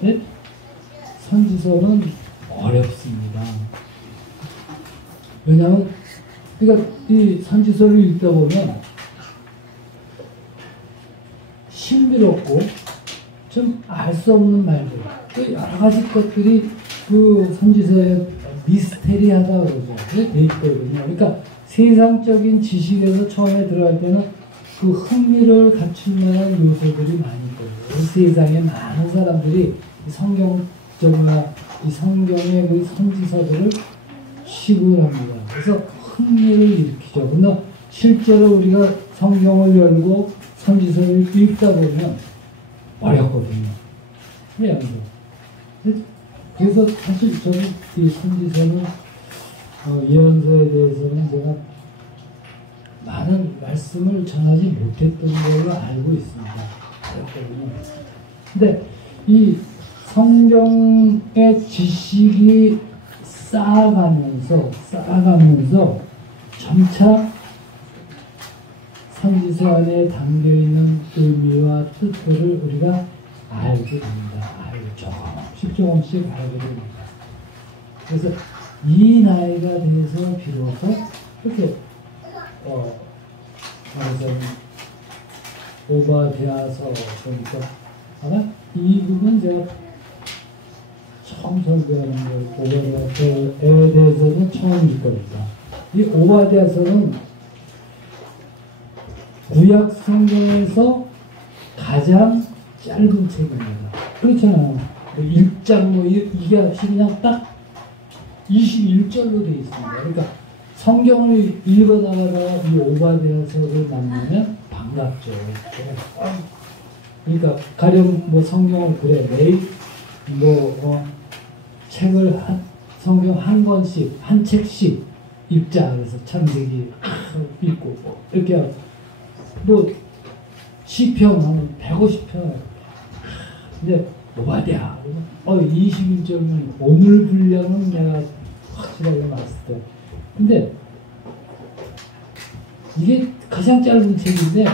네? 선지서는 어렵습니다. 왜냐하면 그러니까 이 선지서를 읽다 보면 신비롭고 좀 알 수 없는 말들, 또 여러 가지 것들이 그 선지서에 미스테리하다 그러죠. 돼 있거든요. 그러니까 세상적인 지식에서 처음에 들어갈 때는 그 흥미를 갖출 만한 요소들이 많이 있거든요. 세상에 많은 사람들이 성경적이나 이 성경의 그 선지서들을 시구를 합니다. 그래서 흥미를 일으키죠. 근데 실제로 우리가 성경을 열고 선지서를 읽다 보면 어렵거든요. 그래서 사실 저는 이 선지서는 예언서에 대해서는 제가 많은 말씀을 전하지 못했던 걸로 알고 있습니다. 그렇거든요. 근데 이 성경의 지식이 쌓아가면서 점차 선지서 안에 담겨있는 의미와 뜻들을 우리가 알게 됩니다. 조금씩 알게 됩니다. 그래서 이 나이가 돼서 비로소 이렇게 오바댜서 보니까 이 부분 제가 처음 설교하는 거 오바댜서에 대해서는 처음일 겁니다. 이 오바댜서는 구약 성경에서 가장 짧은 책입니다. 그렇잖아요. 1장 이게 그냥 딱 21절로 되어 있습니다. 그러니까 성경을 읽어나가다가 이 오바댜서를 만나면 반갑죠. 그러니까 가령 성경을 매일 책을 성경 한 권씩 한 책씩 읽자. 그래서 창세기 읽고 이렇게 시편 한 150편 근데 오바댜 21절이면 오늘 분량은 내가 확실하게 맞을 때 근데 이게 가장 짧은 책인데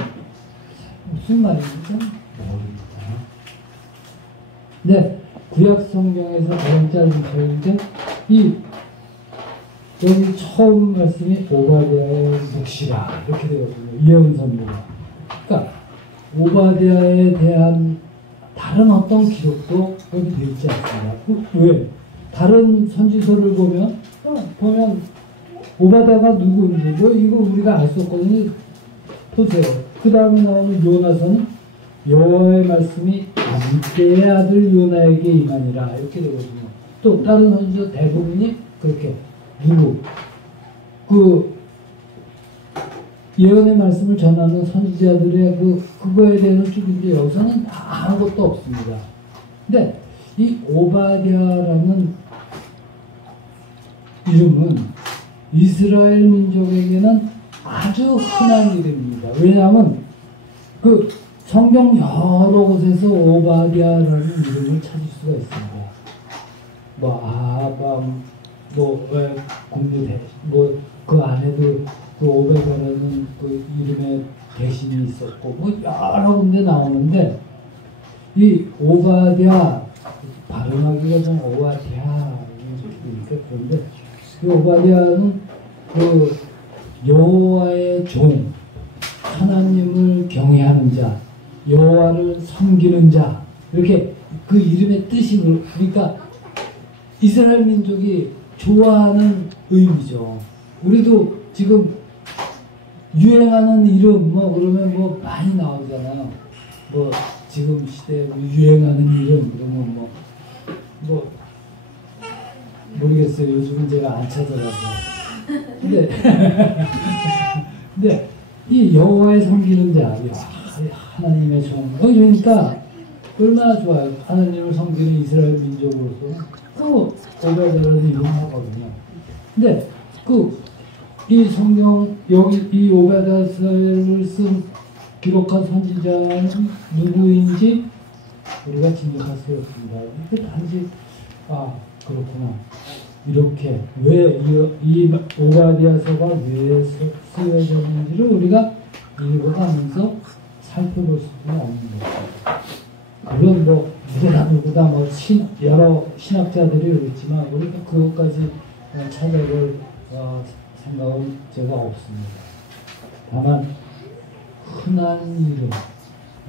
무슨 말인지 모릅니다. 근데 구약 성경에서 가장 짧은 책인데 여기 처음 말씀이 오바댜의 묵시라 이렇게 되거든요. 예언서입니다. 그러니까 오바댜에 대한 다른 어떤 기록도 여기 되어 있지 않습니다. 왜? 다른 선지서를 보면 오바댜가 누구인지 이거 우리가 알 수 없거든요. 보세요. 그 다음에 나오는 요나서는 여호와의 말씀이 암떼의 아들 요나에게 임하니라 이렇게 되거든요. 또 다른 선지서 대부분이 그렇게 예언의 말씀을 전하는 선지자들의 그거에 대해서 쭉인데 여기서는 아무것도 없습니다. 근데 이 오바댜라는 이름은 이스라엘 민족에게는 아주 흔한 이름입니다. 왜냐하면 성경 여러 곳에서 오바댜라는 이름을 찾을 수가 있습니다. 아함, 국무대, 그 안에도 오바댜라는 이름의 대신이 있었고, 여러 군데 나오는데, 이 오바댜, 발음하기가 좀 오바댜, 그런데, 이 오바댜는 여호와의 종, 하나님을 경외하는 자, 여호와를 섬기는 자, 이렇게 그 이름의 뜻이, 그러니까 이스라엘 민족이 좋아하는 의미죠. 우리도 지금 유행하는 이름 그러면 많이 나오잖아요. 지금 시대에 유행하는 이름 그러면 모르겠어요. 요즘은 제가 안 찾아라서. 근데 이 여호와의 섬기는 자, 하나님의 종, 그러니까 얼마나 좋아요. 하나님을 섬기는 이스라엘 민족으로서 오바댜라는 이름을 하거든요. 근데 이 성경 여기 이 오바댜서를 기록한 선지자는 누구인지 우리가 짐작할 수 없습니다. 단지 그렇구나. 이렇게 왜 이 오바댜서가 왜 쓰여졌는지를 우리가 읽어가면서 살펴볼 수는 없는 것입니다. 그런 뭐 누구다 뭐 여러 신학자들이 그랬지만 우리가 그것까지 찾아볼 생각은 제가 없습니다. 다만 흔한 이름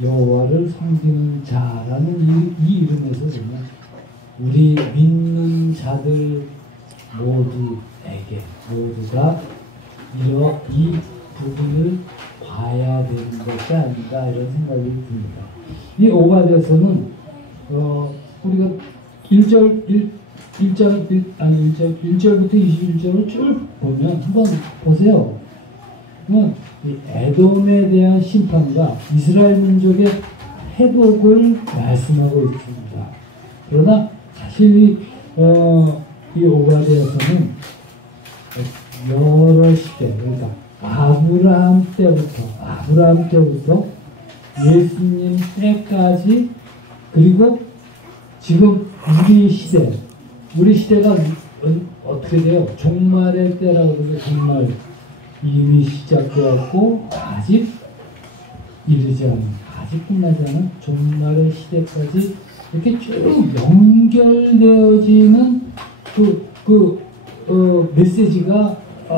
여호와를 섬기는 자라는 이 이름에서 보면 우리 믿는 자들 모두가 이 부분을 봐야 되는 것이 아닌가 이런 생각이 듭니다. 이 오바댜서는 우리가 1절부터 21절을 쭉 보면 한번 보세요. 이 에돔에 대한 심판과 이스라엘 민족의 회복을 말씀하고 있습니다. 그러나 사실 이 오바댜서는 여러 시대, 그러니까 아브라함 때부터 예수님 때까지, 그리고 지금 우리 시대가 어떻게 돼요? 종말의 때라고 그러죠. 종말 이미 시작되었고 아직 이르지 않은, 아직 끝나지 않은 종말의 시대까지 이렇게 쭉 연결되어지는 메시지가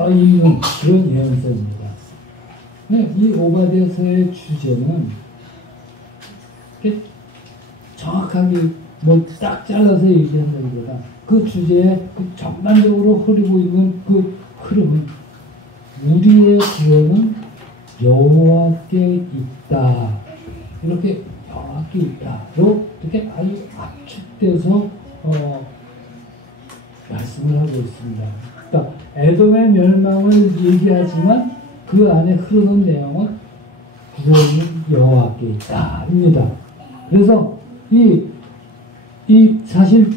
있는 그런 예언서입니다. 이 오바댜서의 주제는 이렇게 정확하게 뭐 딱 잘라서 얘기한다기보다 그 주제에 전반적으로 흐르고 있는 그 흐름은 우리의 구원은 여호와께 있다. 이렇게 여호와께 있다로 이렇게 아주 압축돼서 말씀을 하고 있습니다. 그러니까 에돔의 멸망을 얘기하지만 그 안에 흐르는 내용은 구원은 여호와께 있다입니다. 그래서 이 사실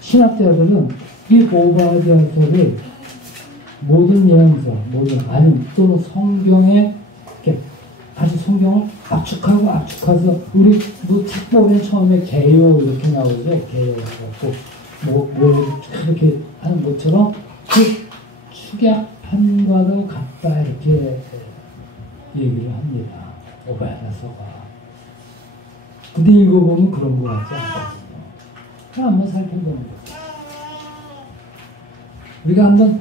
신학자들은 이 오바댜서를 모든 예언서, 또는 성경에 이렇게 아주 성경을 압축해서 우리 뭐 책 보면 처음에 개요 이렇게 나오죠. 개요 갖고 뭐 이렇게 하는 것처럼 그 축약판과도 같다 이렇게 얘기를 합니다. 오바댜서가. 근데 읽어보면 그런 것 같지 않거든요. 한번 살펴보는 거죠. 우리가 한번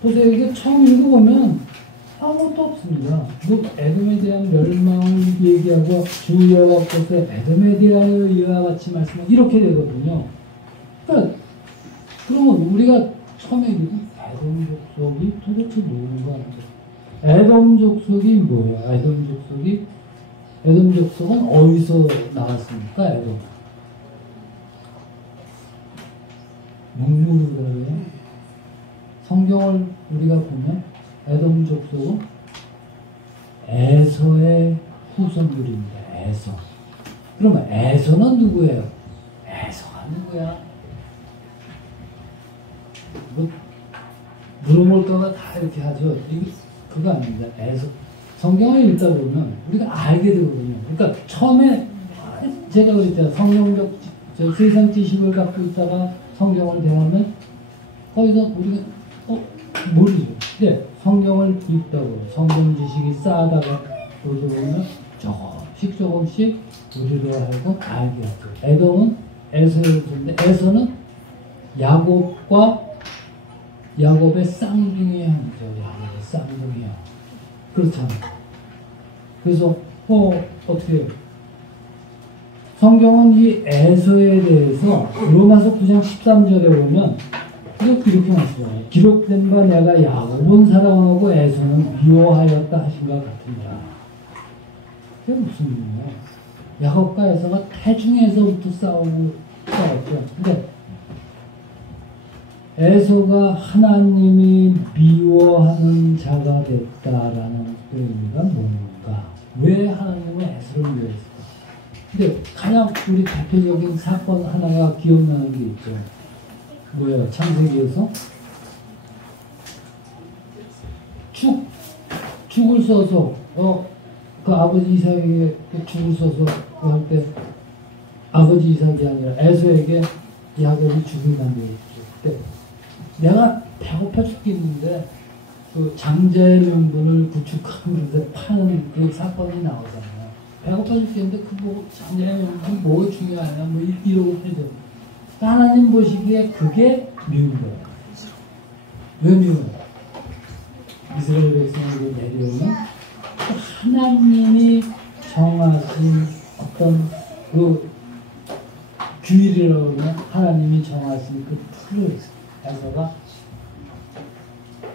보세요. 이게 처음 읽어보면 아무것도 없습니다. 뭐 에돔에 대한 멸망을 얘기하고 주 여호와께서 에돔에 대하여 이와 같이 말씀하고 이렇게 되거든요. 그러니까 그러면 우리가 처음에 읽은 에돔 족속이 도대체 누군가? 에돔 족속이 뭐예요? 에돔 족속은 어디서 나왔습니까? 에돔. 묵묵이거든요. 성경을 우리가 보면 에돔 족속은 에서의 후손들입니다. 에서. 그러면 에서는 누구예요? 에서가 누구야? 뭐 물어볼까봐 다 이렇게 하죠. 그거 아닙니다. 에서. 성경을 읽다 보면 우리가 알게 되거든요. 그러니까 처음에 제가 그랬잖아요. 성경적 세상 지식을 갖고 있다가 성경을 대하면 거기서 우리가 모르죠. 근데 성경을 읽다고 성경 지식이 쌓다가 보다 보면 조금씩 우리로 하여금 알게 하죠. 에돔은 에서의 후손인데 에서는 야곱의 쌍둥이 형이죠. 야곱의 쌍둥이 형. 그렇잖아요. 그래서 어떻게 해요? 성경은 이 에서에 대해서 로마서 9장 13절에 보면 이렇게 말씀해요. 기록된 바 내가 야곱은 사랑하고 에서는 미워하였다 하신 것 같으니라. 그게 무슨 의미예요? 야곱과 에서가 태중에서부터 싸웠죠. 근데 에서가 하나님이 미워하는 자가 됐다라는 의미가 뭔가? 왜 하나님은 에서를 미워했을까? 근데 가장 우리 대표적인 사건 하나가 기억나는 게 있죠. 뭐예요? 창세기에서 죽을 써서 그 아버지 이삭에게 죽을 써서 할 때 아버지 이삭이 아니라 에서에게 야곱이 죽인다는 얘기죠. 그때 내가 배고파 죽겠는데 그 장자의 명분을 구축하고 그래서 파는 그 사건이 나오잖아요. 배고파 죽겠는데 장자의 뭐 중요하냐 뭐 이러고 해도 하나님 보시기에 그게 미운 거예요. 왜 미워요? 이스라엘 백성에게 내려오는 하나님이 정하신 어떤 그 규율이라고 그러면 하나님이 정하신 그 틀을 에서가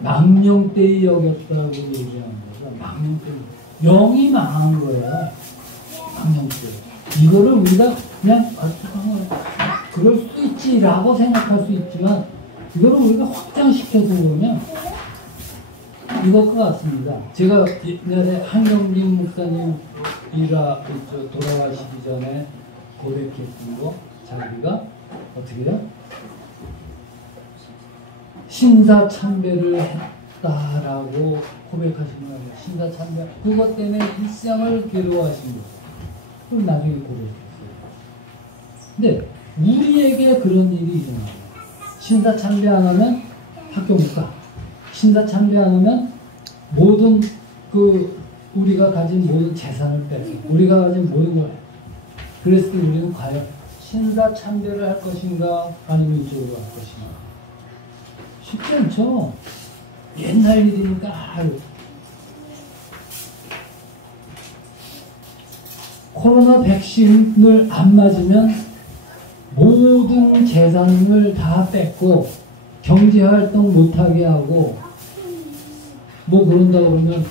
망령되이 여겼다고 얘기하는 거죠. 망령되이. 영이 망한 거예요. 망령되이. 이거를 우리가 그냥 그럴 수도 있지라고 생각할 수 있지만 이거를 우리가 확장시켜서 보면 이것 것 같습니다. 제가 옛날에 한경림 목사님 돌아가시기 전에 고백했던 거 자기가 어떻게 해요? 신사참배를 했다라고 고백하신 거예요. 신사참배. 그것 때문에 일생을 괴로워하신 거예요. 그럼 나중에 고백했어요. 근데 우리에게 그런 일이 일어나요. 신사참배 안 하면 학교 못 가. 신사참배 안 하면 모든 우리가 가진 모든 재산을 뺏어. 우리가 가진 모든 걸. 그랬을 때 우리는 과연 신사참배를 할 것인가 아니면 이쪽으로 할 것인가. 쉽지 않죠. 옛날 일이니까 코로나 백신을 안 맞으면 모든 재산을 다 뺏고 경제활동 못하게 하고 뭐 그런다 그러면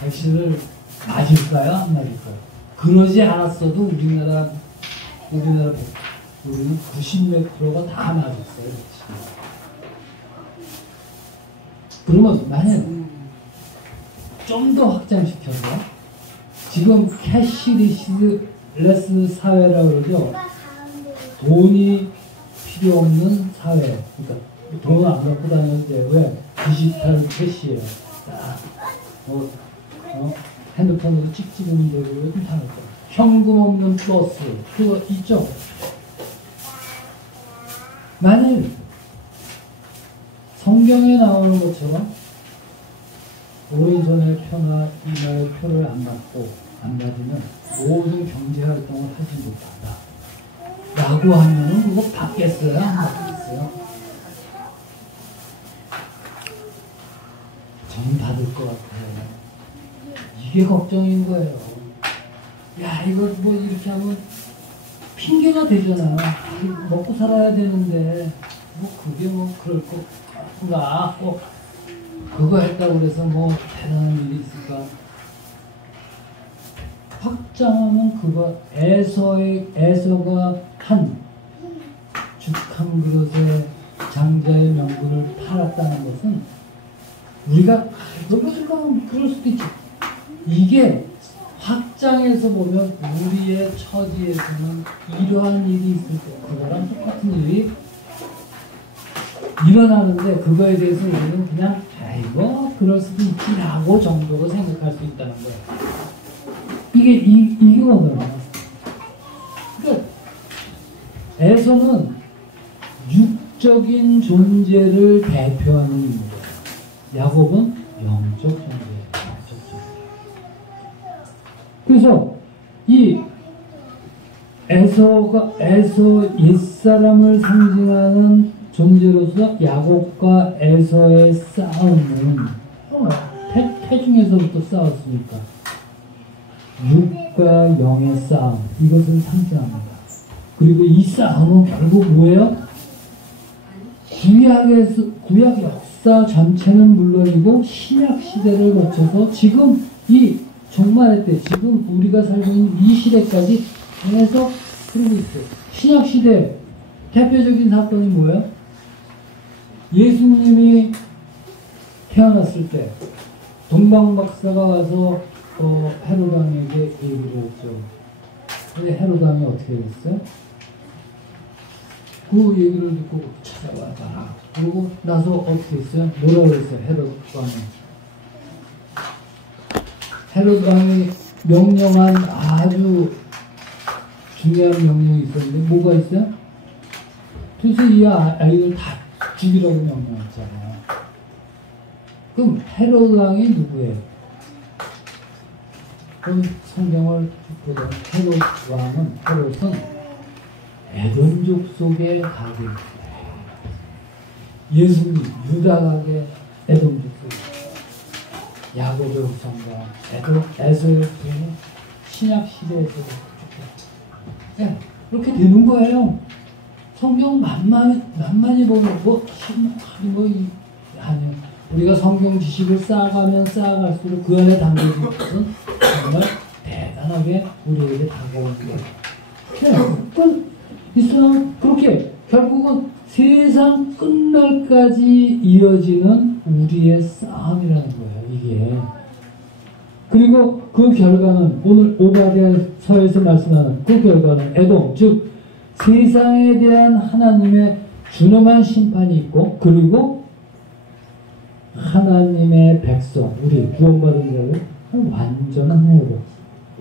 백신을 맞을까요? 안 맞을까요? 그러지 않았어도 우리는 90몇 프로가 다 맞았어요. 그러면 만약 좀 더 확장시켜서 지금 캐시리스레스 사회라고 그러죠. 돈이 필요 없는 사회. 그러니까 돈을 안 갖고 다녀도 돼. 왜? 디지털 캐시예요. 핸드폰으로 찍는 대로 다 있고. 현금 없는 버스 그거 있죠. 만약 성경에 나오는 것처럼 오른손의 표나 이마의 표를 안 받으면 모든 경제활동을 하지 못한다 라고 하면은 그거 받겠어요? 안 받겠어요? 저는 받을 것 같아요. 이게 걱정인 거예요. 야, 이거 뭐 이렇게 하면 핑계가 되잖아. 먹고 살아야 되는데 뭐 그게 뭐 그럴 것같구나. 그거 했다고 그래서 뭐 대단한 일이 있을까? 확장하면 그거 에서가 한 죽한 그릇에 장자의 명분을 팔았다는 것은 우리가 그럴 수도 있지. 이게 확장해서 보면 우리의 처지에서는 이러한 일이 있을 때 그거랑 똑같은 일이 일어나는데 그거에 대해서 우리는 그냥 아이고 그럴 수도 있지라고 정도로 생각할 수 있다는 거예요. 이게 뭐냐? 그러니까 에서는 육적인 존재를 대표하는 인물이에요. 야곱은 영적 존재예요. 그래서 이 에서 옛사람을 상징하는 존재로서 야곱과 에서의 싸움은 태중에서부터 싸웠으니까 육과 영의 싸움 이것을 상징합니다. 그리고 이 싸움은 결국 뭐예요? 구약 역사 전체는 물론이고 신약 시대를 거쳐서 지금 이 종말의 때 지금 우리가 살고 있는 이 시대까지 계속 흐르고 있어요. 신약 시대 대표적인 사건이 뭐예요? 예수님이 태어났을 때 동방박사가 와서 헤롯 왕에게 얘기를 했죠. 근데 헤롯 왕이 어떻게 했어요? 그 얘기를 듣고 찾아와봐. 그러고 나서 어떻게 했어요? 뭐라고 했어요? 헤롯 왕이. 헤롯 왕이 명령한 아주 중요한 명령이 있었는데 뭐가 있어요? 도대체 이 아이를 다 죽이라고 명령했잖아요. 그럼 헤롯 왕이 누구예요? 그 성경을 보던 헤롯은 에돔족 속의 가게, 예수님 유다각의 에돔족 속, 야곱의 후손과 에서의 신약 시대에서도 네, 그렇게 되는 거예요. 성경 만만히 보면 아니요. 우리가 성경 지식을 쌓아가면 쌓아갈수록 그 안에 담겨진 것은 정말 대단하게 우리에게 다가오는 거예요. 있어요. 그렇게 결국은 세상 끝날까지 이어지는 우리의 싸움이라는 거예요. 이게. 그리고 그 결과는 오늘 오바댜서에서 말씀하는 그 결과는 에돔, 즉 세상에 대한 하나님의 준엄한 심판이 있고, 그리고 하나님의 백성, 우리 구원받은 자를 완전한 회복,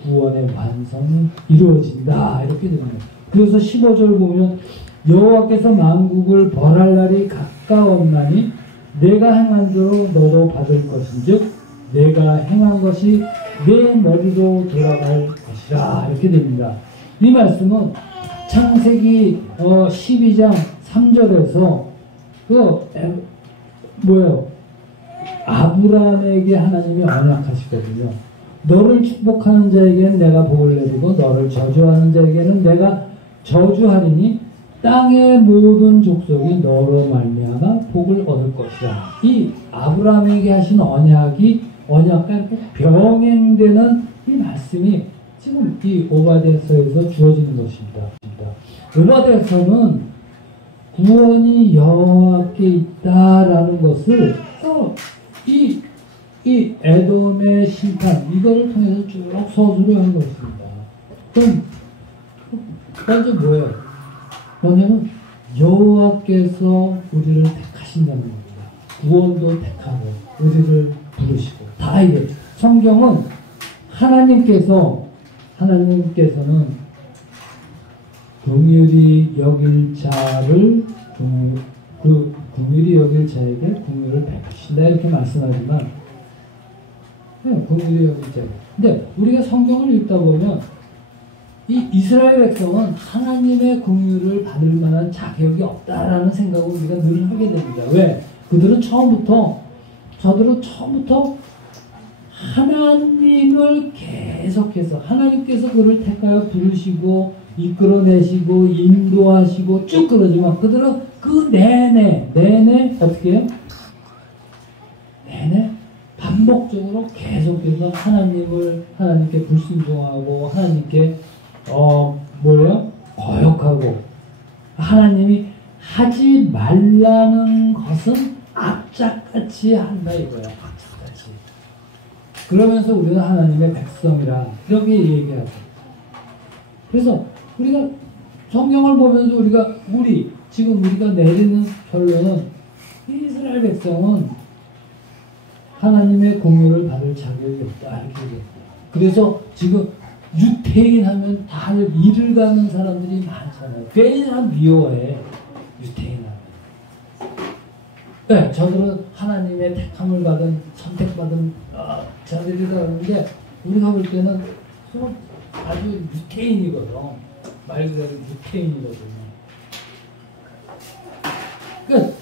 구원의 완성이 이루어진다, 이렇게 됩니다. 그래서 15절 보면 여호와께서 만국을 벌할 날이 가까웠나니 내가 행한 대로 너도 받을 것인즉 내가 행한 것이 내 머리로 돌아갈 것이라, 이렇게 됩니다. 이 말씀은 창세기 12장 3절에서 아브라함에게 하나님이 언약하시거든요. 너를 축복하는 자에게는 내가 복을 내리고 너를 저주하는 자에게는 내가 저주하리니 땅의 모든 족속이 너로 말미암아 복을 얻을 것이라. 이 아브라함에게 하신 언약과 병행되는 이 말씀이 지금 이 오바댜서에서 주어지는 것입니다. 오바댜서는 구원이 여호와께 있다라는 것을 이 에돔의 심판 이거를 통해서 쭉 서술을 한 것입니다. 그럼 먼저 뭐예요? 뭐냐면 여호와께서 우리를 택하신다는 겁니다. 구원도 택하고 우리를 부르시고 다 이게 성경은 하나님께서는 긍휼히 여길 자를 긍휼히 여길 자에게 긍휼을 베푸신다 이렇게 말씀하지만 긍휼히 여길 자. 근데 우리가 성경을 읽다 보면 이 이스라엘 백성은 하나님의 긍휼을 받을 만한 자격이 없다라는 생각을 우리가 늘 하게 됩니다. 왜? 저들은 처음부터 하나님을 계속해서 하나님께서 그를 택하여 부르시고 이끌어내시고 인도하시고 쭉 그러지만 그들은 그 내내 어떻게 해요? 내내 반복적으로 계속해서 하나님께 불순종하고 하나님께 거역하고 하나님이 하지 말라는 것은 악착같이 한다 이거야. 악착같이. 그러면서 우리는 하나님의 백성이라 이렇게 얘기하죠. 그래서 우리가 성경을 보면서 지금 우리가 내리는 결론은 이스라엘 백성은 하나님의 공유를 받을 자격이 없다 이렇게 얘기합니다. 그래서 지금 유태인 하면 다 일을 가는 사람들이 많잖아요. 괜히 사람 미워해. 유태인 하면. 네, 저들은 하나님의 택함을 받은 선택받은 자들이라 그러는데 우리가 볼 때는 아주 유태인이거든. 말 그대로 유태인이거든요. 그러니까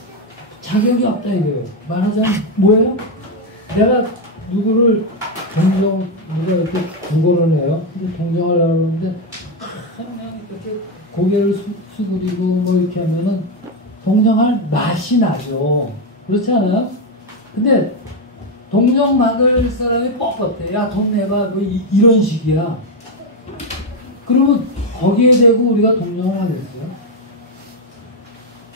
자격이 없다 이거예요. 말하자면 뭐예요? 내가 누가 이렇게 구걸을 해요. 근데 동정하려고 하는데 그냥 이렇게 고개를 수그리고 뭐 이렇게 하면은 동정할 맛이 나죠. 그렇지 않아요? 근데 동정 받을 사람이 뻣뻣해. 야, 돈 내봐. 뭐 이런 식이야. 그러면 거기에 대고 우리가 동정을 하겠어요?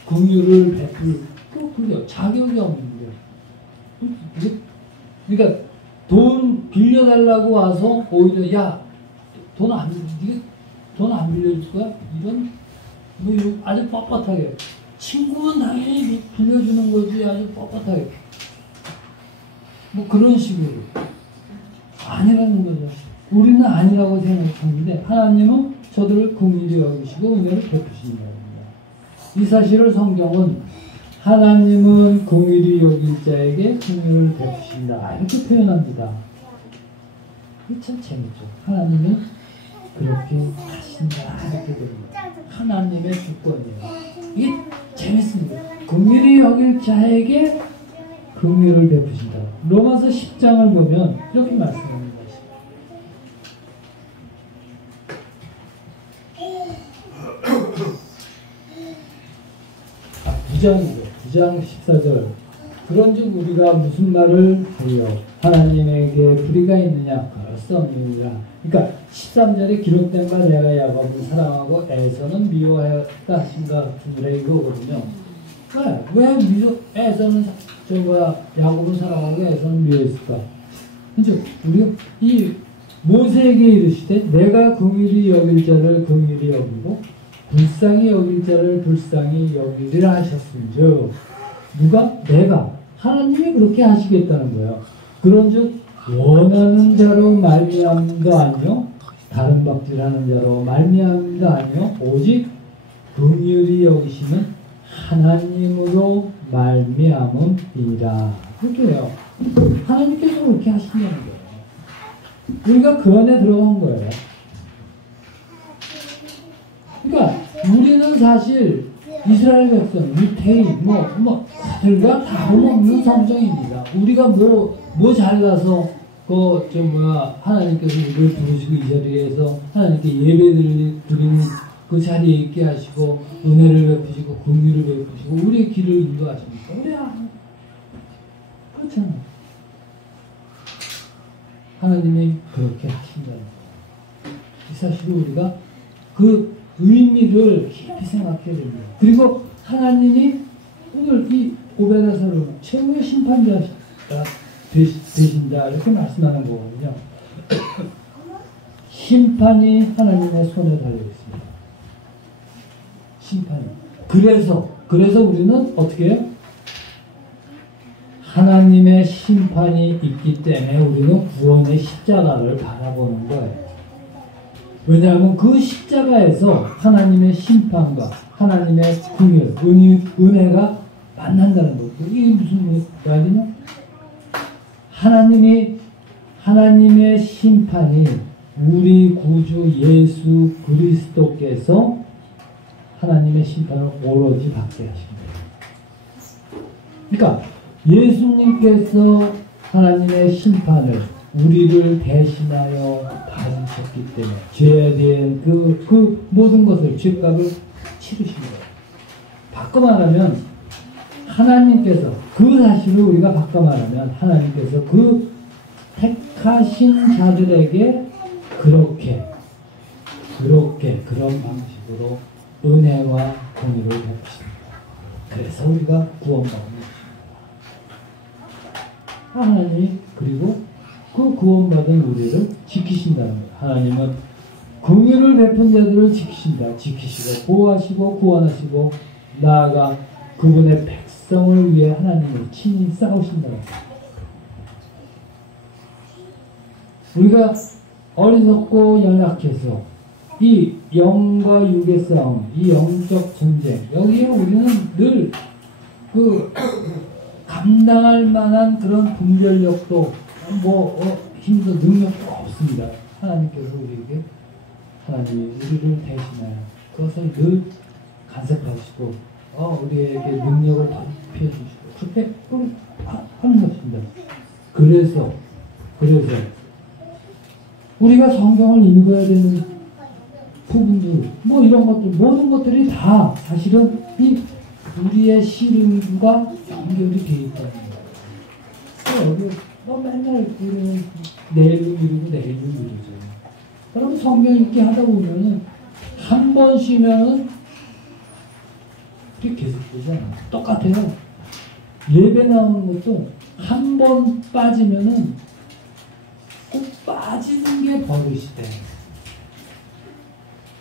긍휼을 베풀 그게 자격이 없는데. 그러니까 돈 빌려달라고 와서 오히려 야, 돈 안 빌려줄 거야? 이런 뭐 아주 뻣뻣하게. 친구는 당연히 빌려주는 거지 아주 뻣뻣하게. 뭐 그런 식으로. 아니라는 거죠. 우리는 아니라고 생각하는데 하나님은 저들을 긍휼히 여기시고 은혜를 베푸신다. 이 사실을 성경은 하나님은 긍휼히 여길 자에게 긍휼을 베푸신다 이렇게 표현합니다. 그게 참 재밌죠. 하나님은 그렇게 하신다 이렇게 됩니다. 하나님의 주권이에요. 이게 재밌습니다. 긍휼히 여길 자에게 긍휼을 베푸신다. 로마서 10장을 보면 이렇게 말씀합니다. 9장 14절. 그런즉 우리가 무슨 말을 하여 하나님에게 불의가 있느냐? 그럴 수 없느니라. 그러니까 13절에 기록된 바 내가 야곱을 사랑하고 에서는 미워하였다 하신가 같으니라 이거거든요. 왜 에서는 야곱을 사랑하고 에서는 미워했을까? 그렇죠? 우리 이 모세에게 이르시되 내가 긍휼히 여길 자를 긍휼히 여기고 불쌍히 여길 자를 불쌍히 여기리라 하셨은즉 누가? 내가. 하나님이 그렇게 하시겠다는 거예요. 그런즉 원하는 자로 말미암도 아니요 다른 박질하는 자로 말미암도 아니요 오직 긍휼히 여기시는 하나님으로 말미암음이라. 그렇게 해요. 하나님께서 그렇게 하신다는 거예요. 우리가 그 안에 들어간 거예요. 그러니까 우리는 사실 이스라엘 백성, 유태인, 그들과 다름없는 성정입니다. 우리가 뭐 잘나서 하나님께서 우리를 부르시고 이 자리에서 하나님께 예배를 드리는 그 자리에 있게 하시고 은혜를 베푸시고 긍휼을 베푸시고 우리의 길을 인도하십니까? 그렇잖아요. 하나님이 그렇게 하신다는 거예요. 이 사실을 우리가 그 의미를 깊이 생각해야 됩니다. 그리고 하나님이 오늘 이 오베데돔 최후의 심판자 되신다 이렇게 말씀하는 거거든요. 심판이 하나님의 손에 달려 있습니다. 심판이. 그래서 우리는 어떻게 해요? 하나님의 심판이 있기 때문에 우리는 구원의 십자가를 바라보는 거예요. 왜냐하면 그 십자가에서 하나님의 심판과 하나님의 긍휼, 은혜가 만난다는 거죠. 이게 무슨 이야기냐? 하나님의 심판이 우리 구주 예수 그리스도께서 하나님의 심판을 오로지 받게 하십니다. 그러니까 예수님께서 하나님의 심판을 우리를 대신하여 받으셨기 때문에 죄에 대한 그 모든 것을 죄값을 치르신 거예요. 바꿔 말하면 하나님께서 그 사실을 우리가 바꿔 말하면 하나님께서 그 택하신 자들에게 그런 방식으로 은혜와 공의를 베푸십니다. 그래서 우리가 구원받는 것입니다. 하나님이 그리고 그 구원받은 우리를 지키신다는 거예요. 하나님은 긍휼을 베푼 자들을 지키신다. 지키시고 보호하시고 구원하시고 나아가 그분의 백성을 위해 하나님을 친히 싸우신다는 거예요. 우리가 어리석고 연약해서 이 영과 육의 싸움, 이 영적 전쟁, 여기에 우리는 늘 감당할 만한 그런 분별력도 힘도 능력도 없습니다. 하나님께서 우리에게 하나님이 우리를 대신하여 그것을 늘 간섭하시고 우리에게 능력을 더피해주시고 그렇게 하는 것입니다. 그래서 우리가 성경을 읽어야 되는 부분들 이런 것들 모든 것들이 다 사실은 이 우리의 씨름과 연결이 되어 있다는 거예요. 여기 맨날 우리는 내일로 미루죠. 그럼 성경 읽기 하다 보면은 한 번 쉬면은 그게 계속 되잖아. 똑같아요. 예배 나오는 것도 한 번 빠지면은 꼭 빠지는 게 버릇이 돼.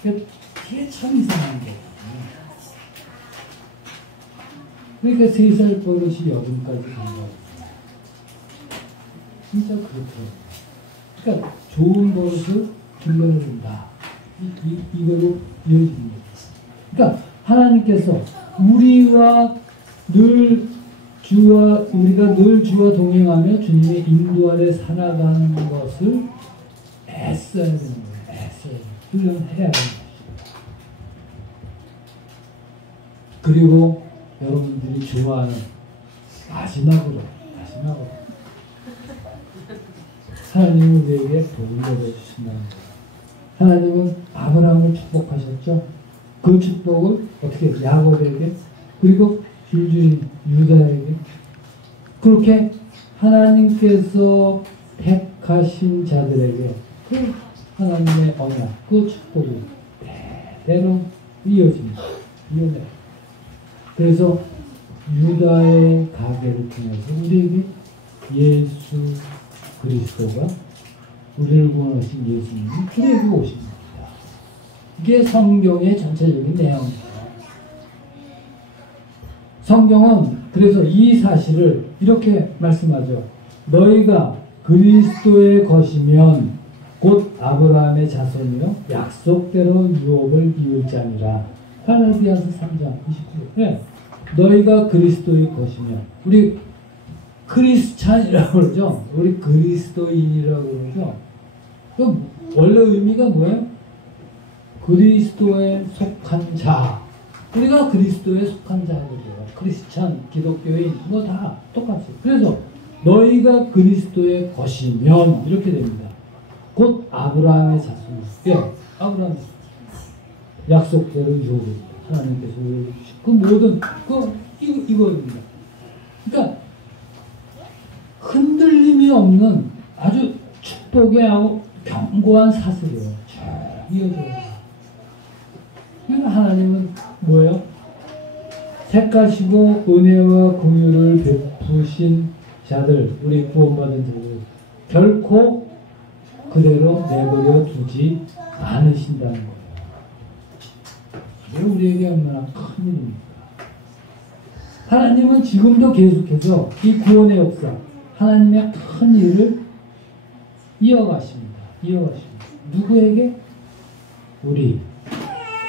그게 참 이상한 거거든요. 그러니까 3살 버릇이 여든까지 간 거예요. 진짜 그렇죠. 그러니까 좋은 버릇을 길러야 된다. 이걸로 이어집니다. 그러니까 하나님께서 우리가 늘 주와 동행하며 주님의 인도 아래 살아가는 것을 애써야 되는 거예요. 애써야 돼요. 훈련해야 되는 것입니다. 그리고 여러분들이 좋아하는 마지막으로 하나님은 우리에게 복을 내려주신다는 거예요. 하나님은 아브라함을 축복하셨죠. 그 축복을 어떻게 야곱에게 그리고 줄줄이 유다에게 그렇게 하나님께서 택하신 자들에게 그 하나님의 언약, 그 축복이 대대로 이어집니다. 그래서 유다의 가게를 통해서 우리에게 예수 그리스도가 우리를 구원하신 예수님이 우리에게 오신 겁니다. 이게 성경의 전체적인 내용입니다. 성경은 그래서 이 사실을 이렇게 말씀하죠. 너희가 그리스도의 것이면 곧 아브라함의 자손이요 약속대로 유업을 이을 자니라. 갈라디아서 3장 29절. 네. 너희가 그리스도의 것이면 우리 크리스찬이라고 그러죠. 우리 그리스도인이라고 그러죠. 그럼 원래 의미가 뭐예요? 그리스도에 속한 자. 우리가 그리스도에 속한 자들이에요. 크리스찬, 기독교인 뭐 다 똑같이. 그래서 너희가 그리스도의 것이면 이렇게 됩니다. 곧 아브라함의 자손. 예, 아브라함 약속대로 유업입니다. 하나님께서 우리에게 주신 그 모든 이거입니다. 그러니까 흔들림이 없는 아주 축복의 아주 견고한 사슬이에요. 쭉 이어져요. 그러니까 하나님은 뭐예요? 택하시고 은혜와 긍휼을 베푸신 자들, 우리 구원받은 자들 결코 그대로 내버려 두지 않으신다는 거예요. 이게 우리에게 얼마나 큰 일입니까? 하나님은 지금도 계속해서 이 구원의 역사, 하나님의 큰 일을 이어가십니다. 누구에게? 우리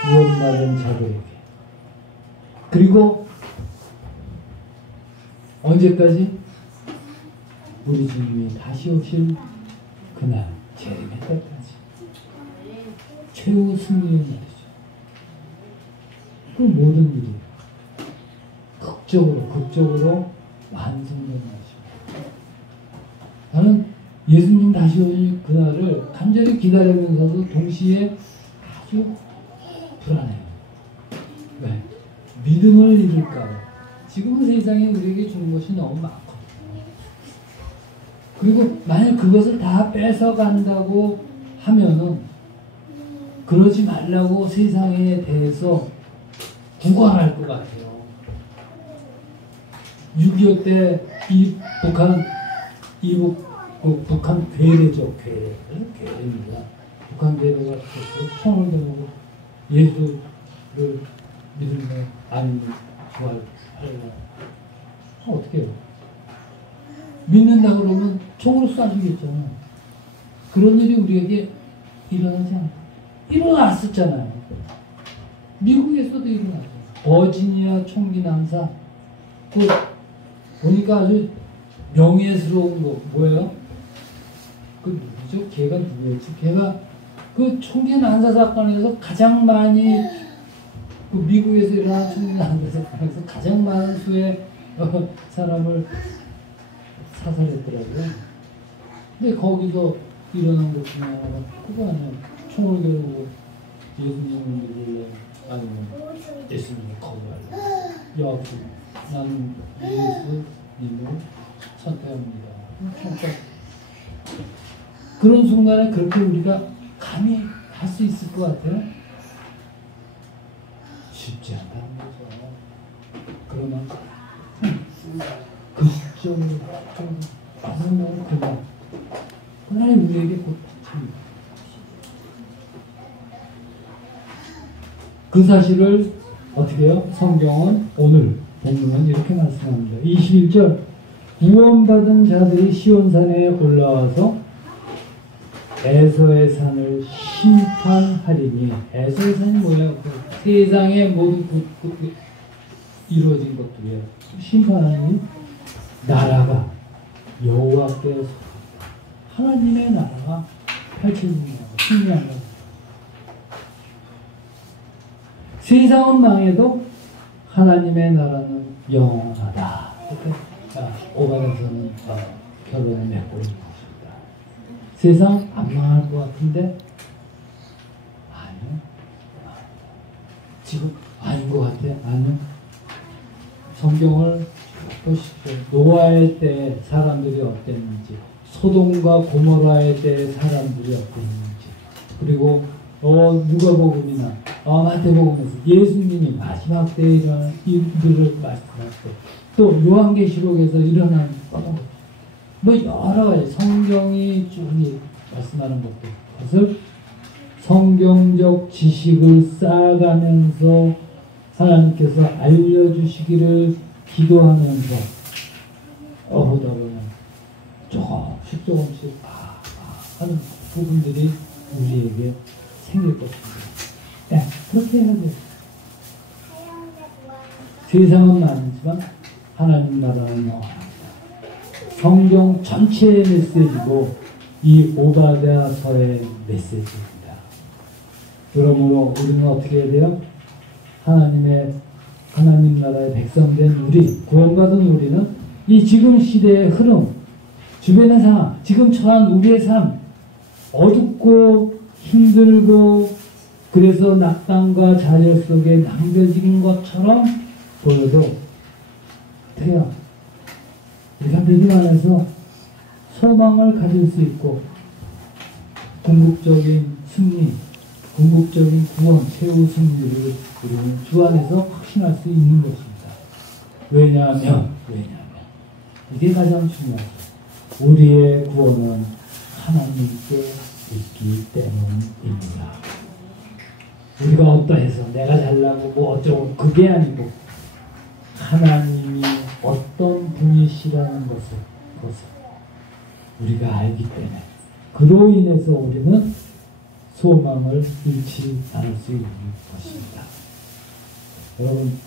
구원받은 자들에게. 그리고 언제까지? 우리 주님이 다시 오실 그날 재림의 때까지. 최후 승리의 날이죠. 그 모든 일이 극적으로 완성된 것입니다. 나는 예수님 다시 오실 그날을 간절히 기다리면서도 동시에 아주 불안해요. 왜? 믿음을 잃을까 봐. 지금은 세상에 우리에게 주는 것이 너무 많거든요. 그리고 만약 그것을 다 뺏어간다고 하면은 그러지 말라고 세상에 대해서 구걸할 것 같아요. 6.25 때 이 북한 괴뢰죠. 괴뢰입니다. 북한 괴뢰가 총을 대고 예수를 믿으면 아니면 구할래요. 어떻게 해요? 믿는다 그러면 총으로 쏴주겠잖아요. 그런 일이 우리에게 일어나지 않아요. 일어났었잖아요. 미국에서도 일어나죠. 버지니아 총기 난사. 보니까 아주 명예스러운 거 뭐예요? 누구죠? 걔가 누구였지? 걔가 그 총기 난사 사건에서 가장 많이 미국에서 일어난 총기 난사 사건에서 가장 많은 수의 사람을 사살했더라고요. 근데 거기서 일어난 것 중에 하나가 그거 아니야. 총을 겨누고 예수님을 믿을래? 아니면 예수님을 거부할래? 여하튼 나는 예수님을 선택합니다. 그런 순간에 그렇게 우리가 감히 할 수 있을 것 같아요? 쉽지 않다는 거죠. 그러나 그 시점으로 너무 그날이 우리에게 곧 닥칩니다. 그 사실을 어떻게 해요? 성경은 오늘 본문은 이렇게 말씀합니다. 21절 구원받은 자들이 시온산에 올라와서 에서의 산을 심판하리니. 에서의 산이 뭐야? 세상의 모든 이루어진 것들이에요. 심판하니 나라가 여호와께서 하나님의 나라가 밝혀지는 거, 승리하는 거. 세상은 망해도 하나님의 나라는 영원하다. 이렇게 오반에서는 결론을 맺고 있는 것입니다. 세상 안 망할 것 같은데 아니요. 지금 아닌 것 같아. 아니요. 성경을 보십시오. 노아의 때 사람들이 어땠는지, 소돔과 고모라의 때 사람들이 어땠는지, 그리고 누가복음이나 마태복음에서 예수님이 마지막 때에 일어난 일들을 말씀하시고, 또 요한계시록에서 일어난 뭐 여러 가지 성경이 쭉 말씀하는 것들, 성경적 지식을 쌓아가면서 하나님께서 알려주시기를 기도하면서 보다 보면 조금씩 하는 부분들이 우리에게 생길 것입니다. 네, 그렇게 해야 돼요. 세상은 많지만 하나님 나라는 영원합니다. 성경 전체의 메시지고 이 오바댜서의 메시지입니다. 그러므로 우리는 어떻게 해야 돼요? 하나님 나라의 백성된 우리, 구원받은 우리는 이 지금 시대의 흐름, 주변의 상황, 지금 처한 우리의 삶, 어둡고 힘들고 그래서 낙담과 좌절 속에 남겨진 것처럼 보여도 돼요. 우리가 믿음 안에서 소망을 가질 수 있고 궁극적인 승리, 궁극적인 구원, 최후 승리를 우리는 주 안에서 확신할 수 있는 것입니다. 왜냐하면 이게 가장 중요하죠. 우리의 구원은 하나님께 있기 때문입니다. 우리가 어떠해서 내가 잘나고 뭐 어쩌고 그게 아니고 하나님이 어떤 분이시라는 것을 우리가 알기 때문에 그로 인해서 우리는 소망을 잃지 않을 수 있는 것입니다. 여러분,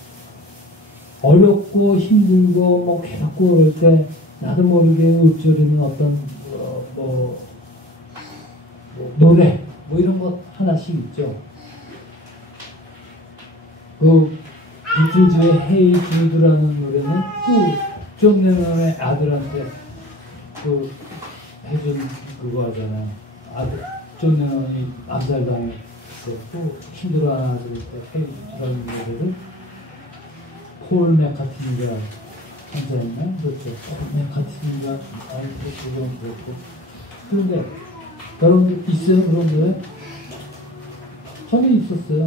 어렵고 힘들고 뭐 괴롭고 그럴 때 나도 모르게 읊조리는 어떤 노래 뭐 이런 것 하나씩 있죠. 그 비틀즈의 헤이 주드라는 노래는 존 레논의 아들한테 해준 그거 하잖아요. 존 레논이 암살당했고 힘들어하는 아들 때 헤이 주드라는 노래를 폴 맥카트니가 찬송했나? 그렇죠. 폴 맥카트니가 그건 그렇고. 그런데 여러분들 있어요? 그런 거에? 저는 있었어요.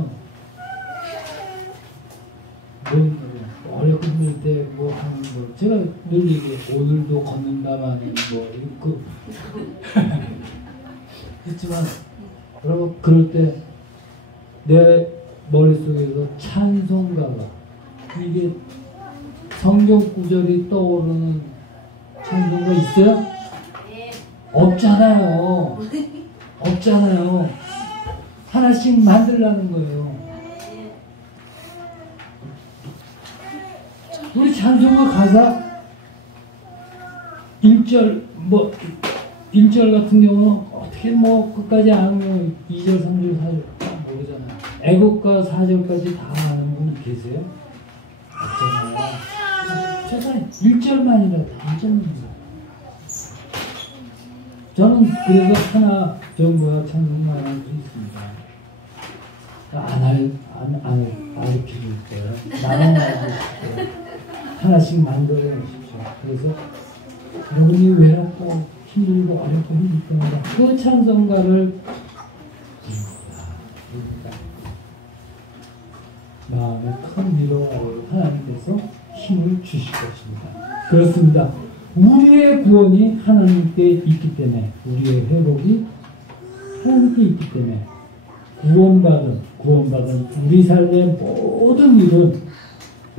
어렵고 힘들 때 뭐 하는 거 제가 늘 얘기해. 오늘도 걷는다마는 뭐 그렇지만 여러분 그럴 때 내 머릿속에서 찬송가가 이게 성경 구절이 떠오르는 찬송가 있어요? 없잖아요. 없잖아요. 하나씩 만들라는 거예요. 우리 찬송가 가사 1절 같은 경우는 어떻게 끝까지 알면 2절, 3절, 4절 다 모르잖아요. 애국가 4절까지 다 아는 분 계세요? 없잖아요. 최소한 1절만이라도 1절만이라도. 저는 그래서 하나 정도가 찬송가 하나 있습니다. 안 가르쳐줄 거예요. 나만 가르쳐줄 거예요. 하나씩 만들어 놓으십시오. 그래서 여러분이 외롭고 힘들고 어렵고 힘들 때마다 그 찬송가를 마음에 큰 위로하고 하나님께서 힘을 주실 것입니다. 그렇습니다. 우리의 구원이 하나님께 있기 때문에 우리의 회복이 하나님께 있기 때문에 구원받은 우리 삶의 모든 일은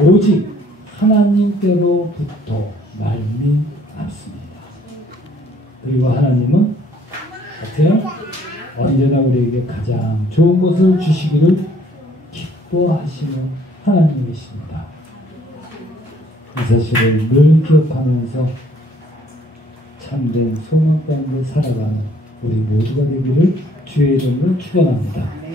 오직 하나님께로부터 말미암습니다. 그리고 하나님은 어때요? 언제나 우리에게 가장 좋은 것을 주시기를 기뻐하시는 하나님이십니다. 이 사실을 늘 기억하면서 참된 소망 가운데 살아가는 우리 모두가 되기를 주의 이름으로 축원합니다.